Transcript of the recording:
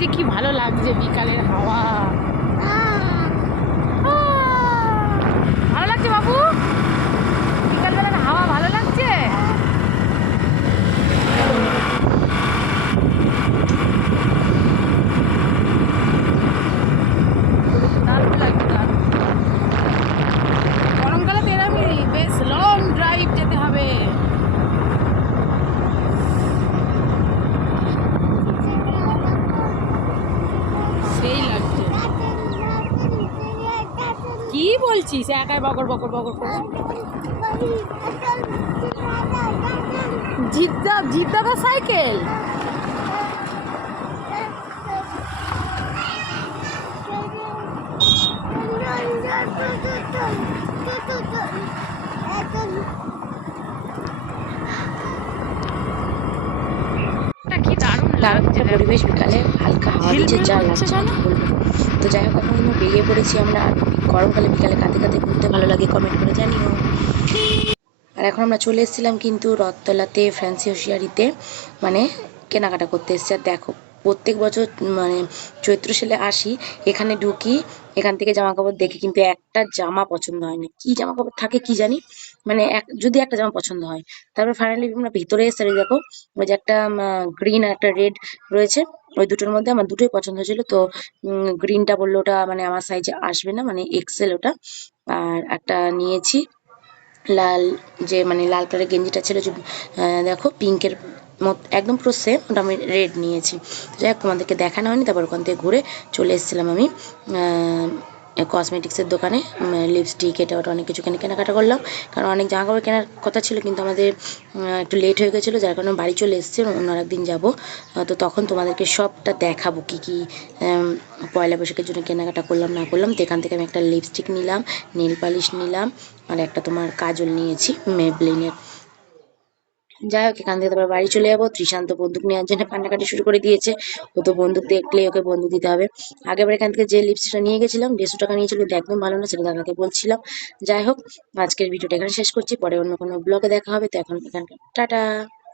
যে কি ভালো লাগছে বিকালের হাওয়া। ভালো লাগছে বাবু, বিকালবেলার হাওয়া ভালো লাগছে। দারুণ লাগছে, দারুণ। গরমকালে তো এরকমই, বেশ লং ড্রাইভ যেতে হবে। সেই লাগছে। কি বলছিস একাই বকর বকর বকর করে? জিদ্দাদা সাইকেল। কি দারুণ লাগছে পরিবেশ, বিকালে হালকা হাওয়া দিচ্ছে, যা লাগছে কেন? কি বলবো। তো যাই হোক, এখন আমরা বেরিয়ে পড়েছি। আমরা গরমকালে বিকালে কাঁদে কাঁদে ঘুরতে ভালো লাগে, কমেন্ট করে জানিও। আর এখন আমরা চলে এসেছিলাম কিন্তু রথতলাতে, ফ্যান্সি হোশিয়ারিতে, মানে কেনাকাটা করতে এসেছি। আর দেখো, প্রত্যেক বছর মানে চৈত্র সেলে আসি, এখানে ঢুকি, এখান থেকে জামা কাপড় দেখি, কিন্তু একটা জামা পছন্দ হয় না। কি জামা কাপড় থাকে কি জানি, মানে যদি একটা জামা পছন্দ হয়, তারপর ফাইনালি আমরা ভিতরে এসে দেখো, ওই যে একটা গ্রিন আর একটা রেড রয়েছে, ওই দুটোর মধ্যে আমার দুটোই পছন্দ হয়েছিল। তো গ্রিনটা বললো ওটা মানে আমার সাইজে আসবে না, মানে এক্সেল ওটা। আর একটা নিয়েছি লাল, যে মানে লাল কালারের গেঞ্জিটা ছিল, যে দেখো পিঙ্কের মত একদম পুরো সেম, ওটা আমি রেড নিয়েছি। যাই হোক, তোমাদেরকে দেখানো হয়নি। তারপর ওখান থেকে ঘুরে চলে এসেছিলাম আমি কসমেটিক্সের দোকানে, লিপস্টিক এটা ওটা অনেক কিছু কেনাকাটা করলাম, কারণ অনেক জামা কাপড় কেনার কথা ছিল, কিন্তু আমাদের একটু লেট হয়ে গেছিলো, যার কারণে বাড়ি চলে এসেছি। অন্য একদিন যাবো, তো তখন তোমাদেরকে সবটা দেখাবো কী কী পয়লা বৈশাখের জন্য কেনাকাটা করলাম না করলাম। তো এখান থেকে আমি একটা লিপস্টিক নিলাম, নেল পালিশ নিলাম, আর একটা তোমার কাজল নিয়েছি মেবলিনের। যাই হোক, এখান থেকে তারপর বাড়ি চলে যাবো। ত্রিশান্ত বন্দুক নেওয়ার জন্য কান্নাকাটি শুরু করে দিয়েছে। ও তো বন্দুক দেখলেই ওকে বন্দুক দিতে হবে। আগেরবার এখান থেকে যে লিপস্টিকটা নিয়ে গেছিলাম 150 টাকা নিয়েছিল, কিন্তু একদম ভালো না, সেটা দাদাকে বলছিলাম। যাই হোক, আজকের ভিডিওটা এখানে শেষ করছি, পরে অন্য কোনো ব্লগে দেখা হবে। তো এখন এখানকার টাটা।